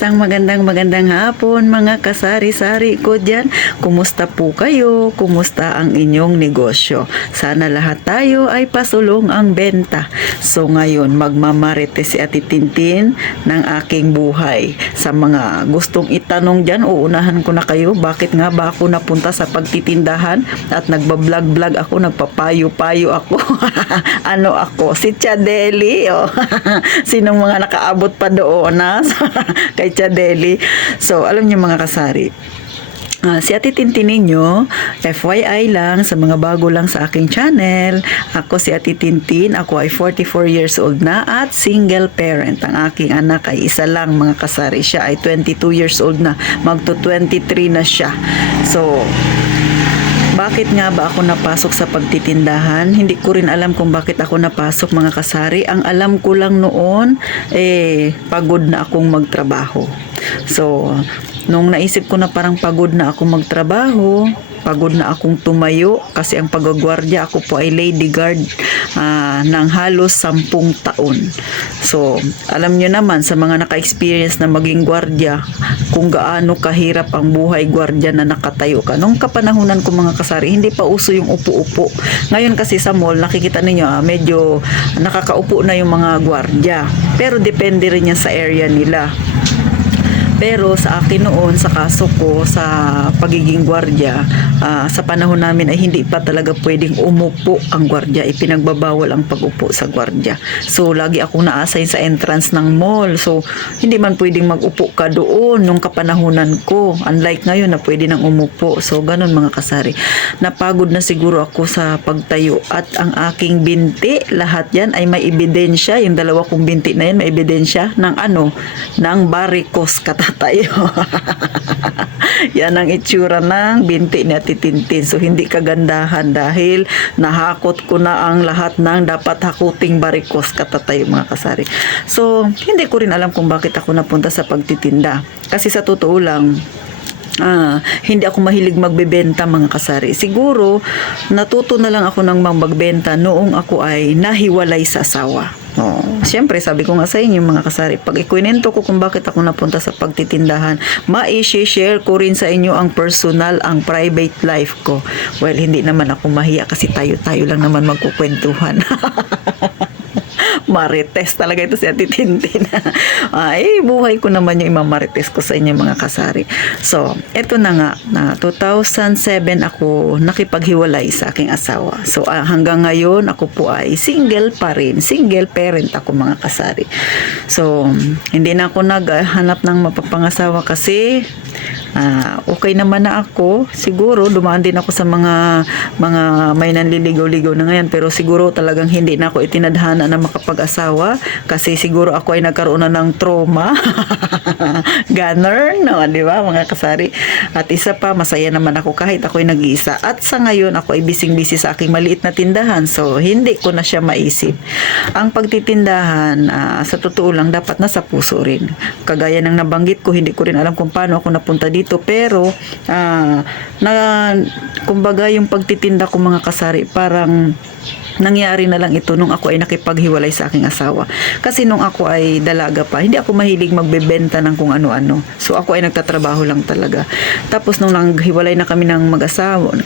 isang magandang hapon mga kasari-sari ko dyan. Kumusta po kayo? Kumusta ang inyong negosyo? Sana lahat tayo ay pasulong ang benta. So ngayon, magmamarites si Ate Tintin ng aking buhay. Sa mga gustong itanong dyan, uunahan ko na kayo. Bakit nga ba ako napunta sa pagtitindahan at nagbablog-vlog ako, nagpapayo-payo ako? Ano ako? Si Chadeli. Oh. Sinong mga nakaabot pa doon na kay Chadeli. So, alam niyo mga kasari, si Ate Tintin ninyo, FYI lang, sa mga bago lang sa aking channel, ako si Ate Tintin, ako ay 44 years old na at single parent. Ang aking anak ay isa lang mga kasari, siya ay 22 years old na, magto 23 na siya. So, bakit nga ba ako napasok sa pagtitindahan? Hindi ko rin alam kung bakit ako napasok mga kasari. Ang alam ko lang noon, pagod na akong magtrabaho. So, nung naisip ko na parang pagod na akong magtrabaho, pagod na akong tumayo kasi ang pagagwardya ako po ay lady guard ng halos 10 taon. So, alam nyo naman sa mga naka-experience na maging gwardya kung gaano kahirap ang buhay gwardya na nakatayo ka. Nung kapanahunan ko mga kasari, hindi pa uso yung upo-upo. Ngayon kasi sa mall, nakikita ninyo medyo nakakaupo na yung mga gwardya. Pero depende rin yan sa area nila. Pero sa akin noon, sa kaso ko, sa pagiging gwardya, sa panahon namin ay hindi pa talaga pwedeng umupo ang gwardya. Ipinagbabawal ang pag-upo sa gwardya. So, lagi akong na-assign sa entrance ng mall. So, hindi man pwedeng mag-upo ka doon nung kapanahunan ko. Unlike ngayon na pwede nang umupo. So, ganun mga kasari. Napagod na siguro ako sa pagtayo. At ang aking binti, lahat yan ay may ebidensya. Yung dalawa kong binti na yan, may ebidensya ng ng varicose tayo. Yan ang itsura ng binti ni Ate Tintin. So, hindi kagandahan dahil nahakot ko na ang lahat ng dapat hakuting varicose katatayo mga kasari. So, hindi ko rin alam kung bakit ako napunta sa pagtitinda. Kasi sa totoo lang, hindi ako mahilig magbebenta mga kasari. Siguro, natuto na lang ako ng magbenta noong ako ay nahiwalay sa asawa. Siyempre, sabi ko nga sa inyo mga kasari, pag ikwinento ko kung bakit ako napunta sa pagtitindahan, ma-share ko rin sa inyo ang personal, ang private life ko. Well, hindi naman ako mahiya kasi tayo-tayo lang naman magkukwentuhan. Marites talaga ito si Ate Tintin. Buhay ko naman yung imamarites ko sa inyo mga kasari. So, eto na nga, 2007 ako nakipaghiwalay sa aking asawa. So, hanggang ngayon ako po ay single pa rin. Single parent ako mga kasari. So, hindi na ako naghanap ng mapapangasawa kasi okay naman na ako. Siguro dumaan din ako sa mga may nanliligaw-ligaw na ngayon, pero siguro talagang hindi na ako itinadhana na makapag-asawa kasi siguro ako ay nagkaroon na ng trauma. Ganun, no, di ba mga kasari? At isa pa, masaya naman ako kahit ako ay nag-iisa. At sa ngayon, ako ay bising-busy sa aking maliit na tindahan. So, hindi ko na siya maisip. Ang pagtitindahan, sa totoo lang, dapat nasa puso rin. Kagaya ng nabanggit ko, hindi ko rin alam kung paano ako napunta dito. Pero, kumbaga yung pagtitinda ko mga kasari, parang nangyari na lang ito nung ako ay nakipaghiwalay sa aking asawa. Kasi nung ako ay dalaga pa, hindi ako mahilig magbebenta ng kung ano-ano. So ako ay nagtatrabaho lang talaga. Tapos nung naghiwalay na kami ng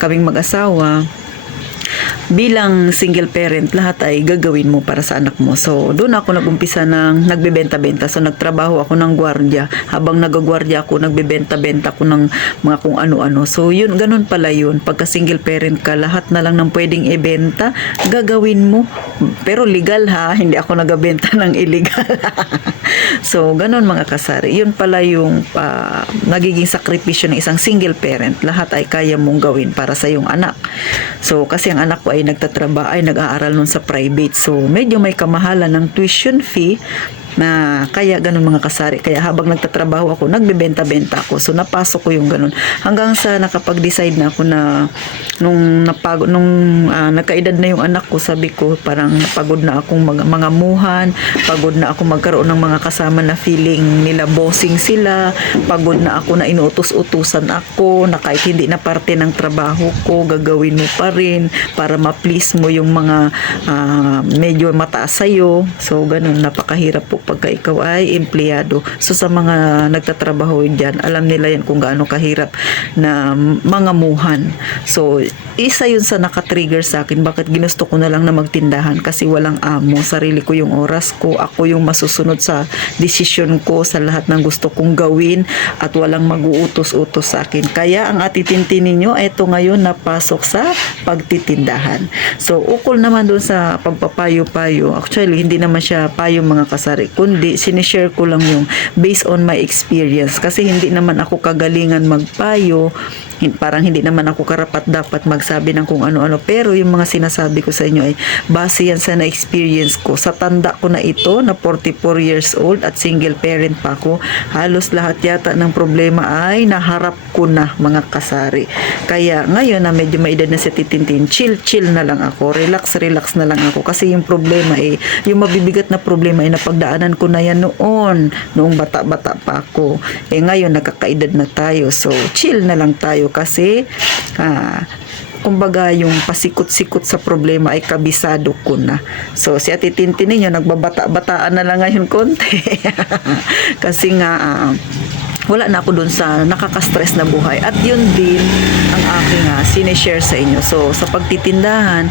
kaming mag-asawa, bilang single parent, lahat ay gagawin mo para sa anak mo. So, doon ako nagumpisa ng nagbebenta-benta. So, nagtrabaho ako ng gwardya. Habang nagagwardya ako, nagbebenta-benta ako ng mga kung ano-ano. So, yun, ganun pala yun. Pagka single parent ka, lahat na lang ng pwedeng ibenta, gagawin mo. Pero legal ha, hindi ako nagabenta ng illegal. So, ganun mga kasari. Yun pala yung nagiging sakripisyo ng isang single parent. Lahat ay kaya mong gawin para sa iyong anak. So, kasi ang anak ko ay nag-aaral nun sa private. So, medyo may kamahalan ng tuition fee na kaya ganun mga kasari. Kaya habang nagtatrabaho ako, nagbebenta-benta ako. So, napasok ko yung ganun. Hanggang sa nakapag-decide na ako na nung nagkaedad na yung anak ko, sabi ko, parang pagod na akong mga muhan, pagod na ako magkaroon ng mga kasama na feeling nila bossing sila, pagod na ako na inuutos-utusan ako, na kahit hindi na parte ng trabaho ko, gagawin mo pa rin para ma-please mo yung mga medyo mataas sa'yo. So, ganun, napakahirap po pagka ikaw ay empleyado. So sa mga nagtatrabaho dyan, alam nila yan kung gaano kahirap na mangamuhan. So isa yun sa nakatrigger sa akin bakit ginusto ko na lang na magtindahan, kasi walang amo, sarili ko yung oras ko, ako yung masusunod sa desisyon ko sa lahat ng gusto kong gawin at walang mag-uutos-utos sa akin. Kaya ang atitintin ninyo, eto ngayon napasok sa pagtitindahan. So ukol naman doon sa pagpapayo-payo, actually hindi naman siya payo mga kasari, kundi sinishare ko lang yung based on my experience, kasi hindi naman ako kagalingan magpayo, parang hindi naman ako karapat dapat magsabi ng kung ano-ano, pero yung mga sinasabi ko sa inyo ay base yan sa na-experience ko. Sa tanda ko na ito, na 44 years old at single parent pa ako, halos lahat yata ng problema ay naharap ko na mga kasari. Kaya ngayon na medyo may edad na si titintin, chill na lang ako, relax na lang ako, kasi yung problema yung mabibigat na problema ay napagdaanan ko na yan noong bata-bata pa ako. Ngayon nagkakaedad na tayo, so chill na lang tayo, kasi kumbaga yung pasikot-sikot sa problema ay kabisado ko na. So si Ate Tintin ninyo nagbabata-bataan na lang ngayon konti. Kasi nga wala na ako dun sa nakaka-stress na buhay. At yun din ang aking sinishare sa inyo. So, sa pagtitindahan,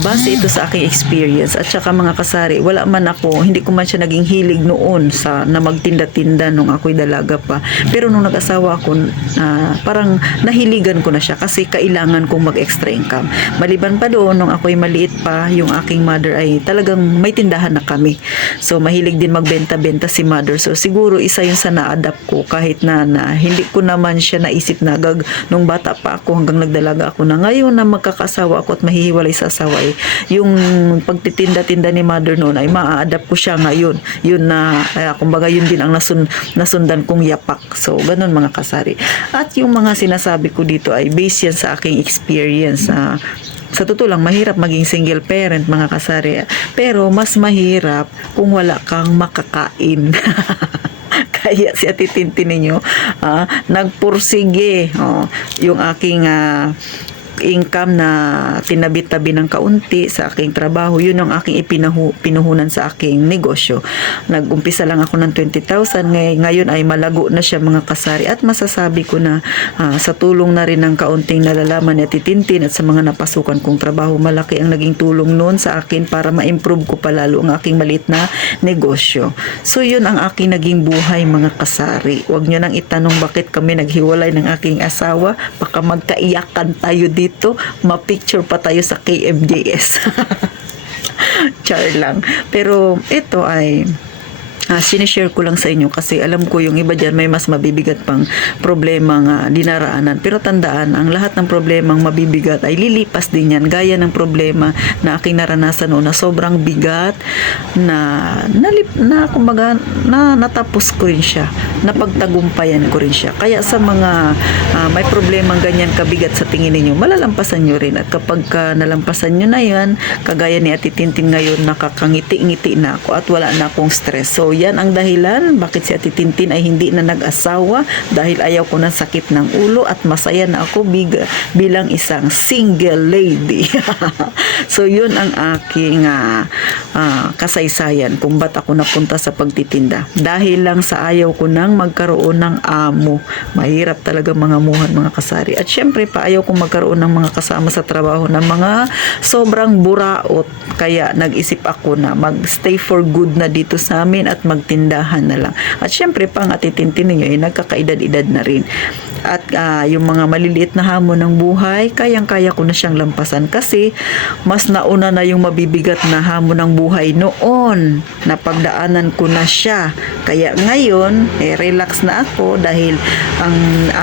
base ito sa aking experience. At saka mga kasari, wala man ako, hindi ko man siya naging hilig noon na magtinda-tinda nung ako'y dalaga pa. Pero nung nag-asawa ako, parang nahiligan ko na siya kasi kailangan kong mag-extra income. Maliban pa doon, nung ako'y maliit pa, yung aking mother ay talagang may tindahan na kami. So, mahilig din magbenta-benta si mother. So, siguro isa yun sa na-adapt ko, kahit na hindi ko naman siya naisip na nung bata pa ako hanggang nagdalaga ako na ngayon na magkakasawa ako at mahihiwalay sa asawa, yung pagtitinda-tinda ni mother noon ay maa-adapt ko siya ngayon. Yun na, kumbaga yun din ang nasundan kong yapak. So, ganun mga kasari. At yung mga sinasabi ko dito ay based yan sa aking experience. Sa totoo lang, mahirap maging single parent mga kasari. Pero mas mahirap kung wala kang makakain. Kaya si Ate Tintin ninyo nagpursige yung aking income na tinabi-tabi ng kaunti sa aking trabaho. Yun ang aking pinuhunan sa aking negosyo. Nag-umpisa lang ako ng 20,000, ngayon ay malago na siya mga kasari, at masasabi ko na sa tulong na rin ng kaunting nalalaman ni Ate Tintin at sa mga napasukan kong trabaho, malaki ang naging tulong noon sa akin para ma-improve ko palalo ang aking maliit na negosyo. So yun ang aking naging buhay mga kasari. Huwag nyo nang itanong bakit kami naghiwalay ng aking asawa, baka magkaiyakan tayo dito, ma-picture pa tayo sa KMJS. Char lang. Pero ito ay sinishare ko lang sa inyo kasi alam ko yung iba dyan may mas mabibigat pang problema nga dinaraanan. Pero tandaan, ang lahat ng problemang mabibigat ay lilipas din yan. Gaya ng problema na aking naranasan noon na sobrang bigat kumbaga natapos ko rin siya. Napagtagumpayan ko rin siya. Kaya sa mga may problemang ganyan kabigat sa tingin ninyo, malalampasan nyo rin. At kapag nalampasan nyo na yan, kagaya ni Ate Tintin ngayon, nakakangiti-ngiti na ako at wala na akong stress. So yan ang dahilan bakit si Ate Tintin ay hindi na nag-asawa, dahil ayaw ko ng sakit ng ulo at masaya na ako bilang isang single lady. So yun ang aking kasaysayan kung ba't ako napunta sa pagtitinda. Dahil lang sa ayaw ko nang magkaroon ng amo. Mahirap talaga mga muhan mga kasari. At syempre pa ayaw kong magkaroon ng mga kasama sa trabaho ng mga sobrang buraot. Kaya nag-isip ako na mag-stay for good na dito sa amin at magtindahan na lang. At syempre pang Ate Tintin ninyo ay nagkakaedad-edad na rin. At yung mga maliliit na hamon ng buhay, kayang-kaya ko na siyang lampasan kasi mas nauna na yung mabibigat na hamon ng buhay noon. Napagdaanan ko na siya. Kaya ngayon, relax na ako dahil ang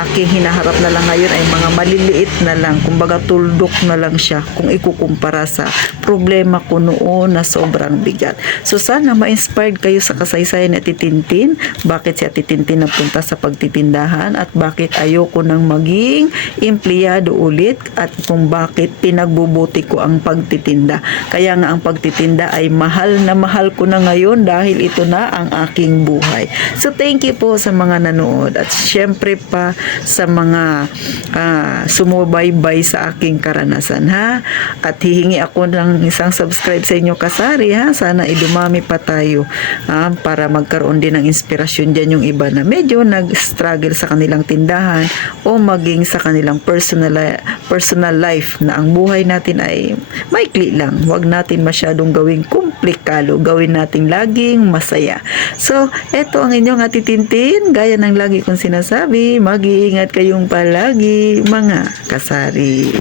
aking hinaharap na lang ngayon ay mga maliliit na lang. Kumbaga tuldok na lang siya kung ikukumpara sa problema ko noon na sobrang bigat. So sana ma-inspired kayo sa kasaysayan ni Ate Tintin. Bakit si Ate Tintin napunta sa pagtitindahan at bakit ayaw ayoko nang maging empleyado ulit at kung bakit pinagbubuti ko ang pagtitinda. Kaya nga ang pagtitinda ay mahal na mahal ko na ngayon dahil ito na ang aking buhay. So thank you po sa mga nanood at syempre pa sa mga sumubaybay sa aking karanasan ha. At hihingi ako ng isang subscribe sa inyo kasari ha. Sana idumami pa tayo para magkaroon din ng inspirasyon dyan yung iba na medyo nag-struggle sa kanilang tindahan o maging sa kanilang personal life na ang buhay natin ay maikli lang. Huwag natin masyadong gawing komplikado. Gawin natin laging masaya. So, eto ang inyong Ate Tintin. Gaya ng lagi kong sinasabi, mag-iingat kayong palagi mga kasari.